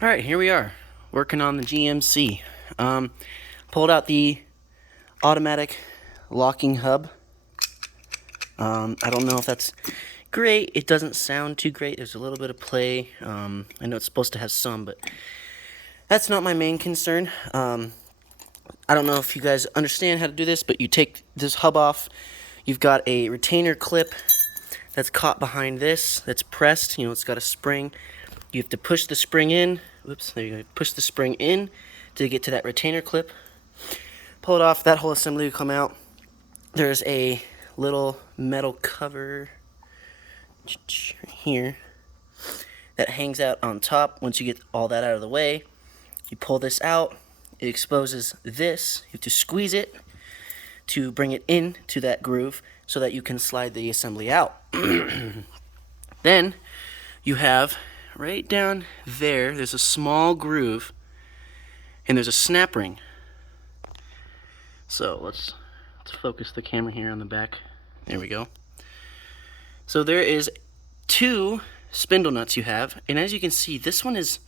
Alright, here we are, working on the GMC. Pulled out the automatic locking hub. I don't know if that's great. It doesn't sound too great. There's a little bit of play. I know it's supposed to have some, but that's not my main concern. I don't know if you guys understand how to do this, but you take this hub off. You've got a retainer clip that's caught behind this, that's pressed. It's got a spring. You have to push the spring in. Whoops, there you go. Push the spring in to get to that retainer clip. Pull it off, that whole assembly will come out. There's a little metal cover here that hangs out on top. Once you get all that out of the way, you pull this out. It exposes this. You have to squeeze it to bring it in to that groove so that you can slide the assembly out. Then you have right down there's a small groove and there's a snap ring. So let's focus the camera here on the back. There we go. So there is 2 spindle nuts you have, and as you can see, this one's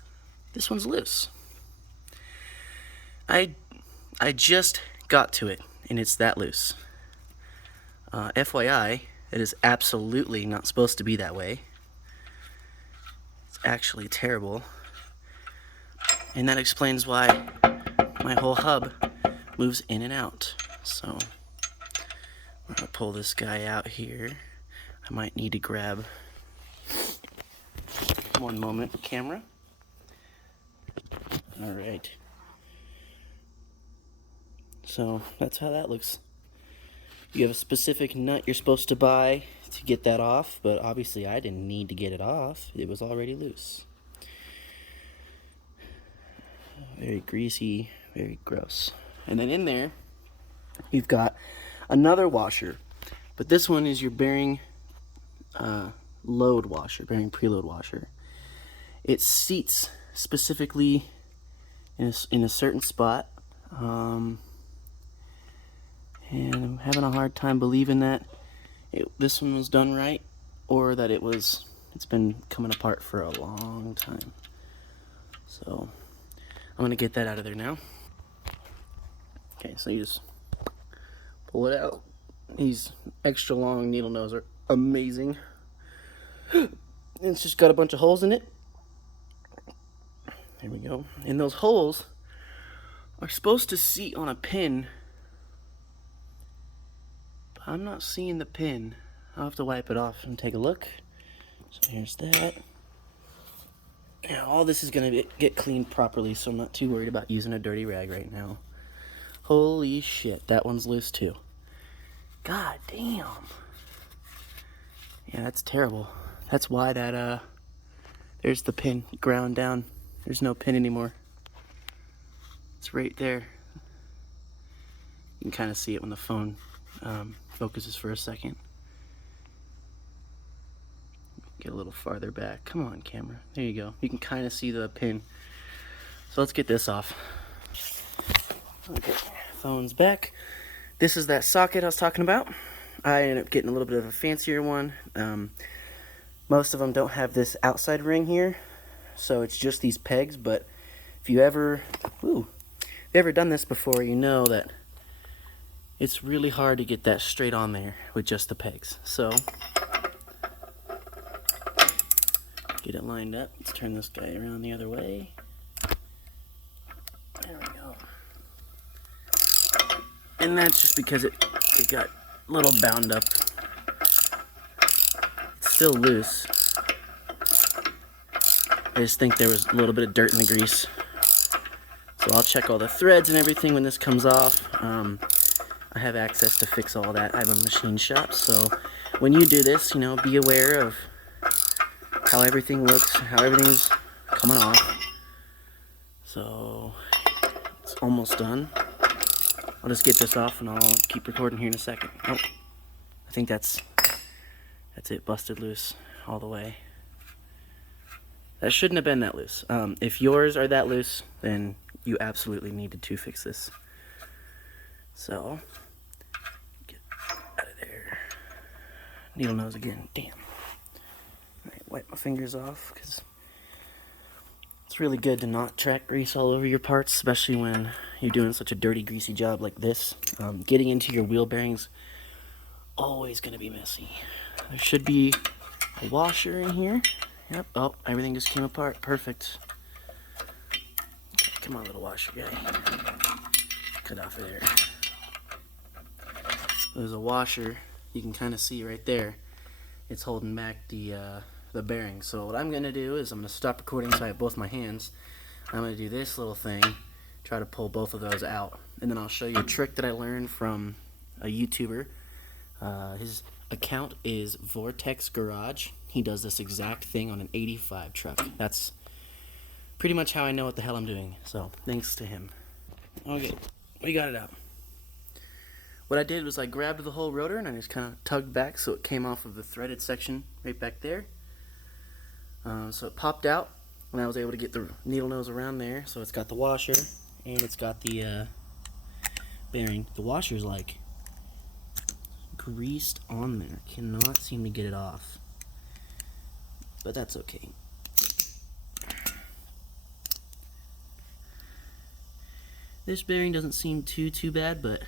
loose. I just got to it, and it's that loose. FYI, it is absolutely not supposed to be that way. It's actually terrible, and that explains why my whole hub moves in and out. So I'm gonna pull this guy out here. I might need to grab, one moment, camera. All right. So that's how that looks. You have a specific nut you're supposed to buy to get that off, but obviously I didn't need to get it off. It was already loose. Very greasy, very gross. And then in there, you've got another washer, but this one is your bearing load washer, bearing preload washer. It seats specifically in a certain spot, and I'm having a hard time believing that this one was done right, or that it's been coming apart for a long time. So I'm gonna get that out of there now. Okay, so you just pull it out. These extra long needle nose are amazing. It's just got a bunch of holes in it. There we go. And those holes are supposed to seat on a pin, but I'm not seeing the pin. I'll have to wipe it off and take a look. So here's that. Now all this is gonna get cleaned properly, so I'm not too worried about using a dirty rag right now. Holy shit, that one's loose too. God damn. Yeah, that's terrible. That's why there's the pin ground down. There's no pin anymore. It's right there. You can kind of see it when the phone focuses for a second. Get a little farther back. Come on, camera. There you go. You can kind of see the pin. So let's get this off. Okay, phone's back. This is that socket I was talking about. I ended up getting a little bit of a fancier one. Most of them don't have this outside ring here, so it's just these pegs. But if you ever done this before, you know that it's really hard to get that straight on there with just the pegs. So get it lined up. Let's turn this guy around the other way. There we go. And that's just because it got a little bound up. It's still loose. I just think there was a little bit of dirt in the grease. So I'll check all the threads and everything when this comes off. I have access to fix all that. I have a machine shop, so when you do this, be aware of how everything looks, how everything's coming off. So it's almost done. I'll just get this off and I'll keep recording here in a second. Oh, I think that's it, busted loose all the way. That shouldn't have been that loose. If yours are that loose, then you absolutely needed to fix this. So, get out of there. Needle nose again, damn. Alright, wipe my fingers off, because It's really good to not track grease all over your parts, especially when you're doing such a dirty, greasy job like this. Getting into your wheel bearings, always going to be messy. There should be a washer in here. Yep, oh, everything just came apart. Perfect. Come on, little washer guy. Cut off of there. There's a washer. You can kind of see right there. It's holding back the bearing. So what I'm going to do is I'm going to stop recording so I have both my hands. I'm going to do this little thing, try to pull both of those out. And then I'll show you a trick that I learned from a YouTuber. His account is Vortex Garage. He does this exact thing on an 85 truck. That's pretty much how I know what the hell I'm doing. So thanks to him. Okay, we got it out. What I did was I grabbed the whole rotor and I just kind of tugged back so it came off of the threaded section right back there. So it popped out and I was able to get the needle nose around there. So it's got the washer and it's got the bearing. The washer's like greased on there. Cannot seem to get it off. But that's okay. This bearing doesn't seem too bad, but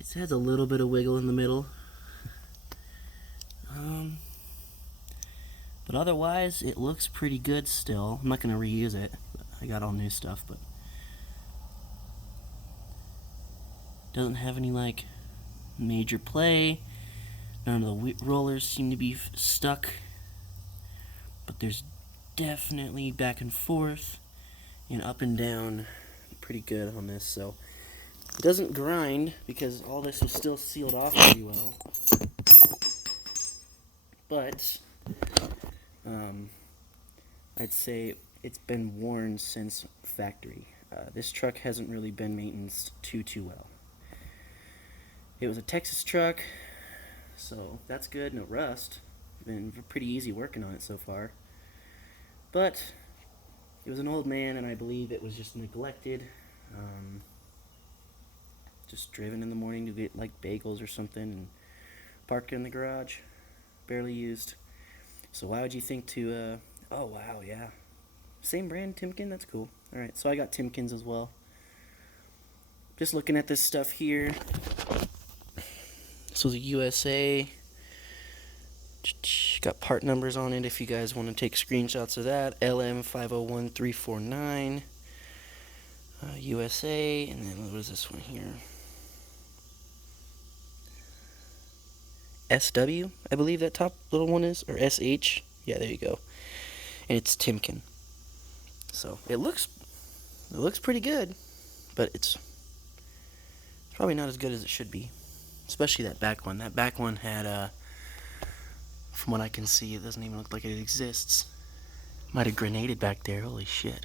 it has a little bit of wiggle in the middle. But otherwise, it looks pretty good still. I'm not going to reuse it. I got all new stuff, but doesn't have any like major play. None of the rollers seem to be stuck, but there's definitely back and forth and up and down pretty good on this. So it doesn't grind because all this is still sealed off pretty well. But I'd say it's been worn since factory. This truck hasn't really been maintained too well. It was a Texas truck, so that's good. No rust. Been pretty easy working on it so far. But it was an old man, and I believe it was just neglected. Just driven in the morning to get like bagels or something and parked it in the garage. Barely used. So why would you think to, oh wow, yeah. Same brand, Timken, that's cool. Alright, so I got Timkens as well. Just looking at this stuff here. This was a USA. Got part numbers on it if you guys want to take screenshots of that. LM501349. USA, and then what is this one here? SW, I believe that top little one is, or SH. Yeah, there you go. And it's Timken. So it looks pretty good, but it's probably not as good as it should be. Especially that back one. That back one had from what I can see, it doesn't even look like it exists. Might have grenaded back there. Holy shit.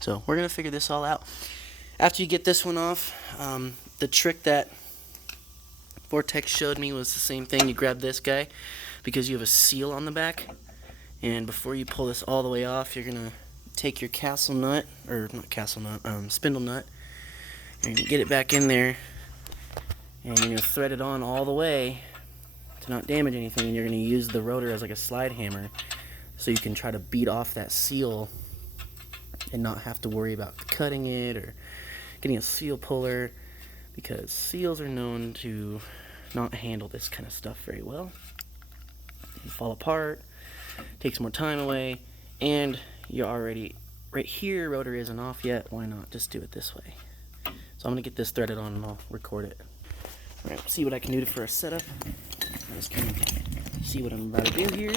So we're gonna figure this all out. After you get this one off, the trick that Vortex showed me was the same thing. You grab this guy because you have a seal on the back, and before you pull this all the way off, you're gonna take your castle nut, or not castle nut, spindle nut, and get it back in there, and you're gonna thread it on all the way to not damage anything, and you're gonna use the rotor as like a slide hammer so you can try to beat off that seal and not have to worry about cutting it or getting a seal puller, because seals are known to not handle this kind of stuff very well. They fall apart, takes more time away, and you're already right here. Rotor isn't off yet. Why not just do it this way? So I'm gonna get this threaded on and I'll record it. All right, see what I can do for a setup. Let's kind of see what I'm about to do here.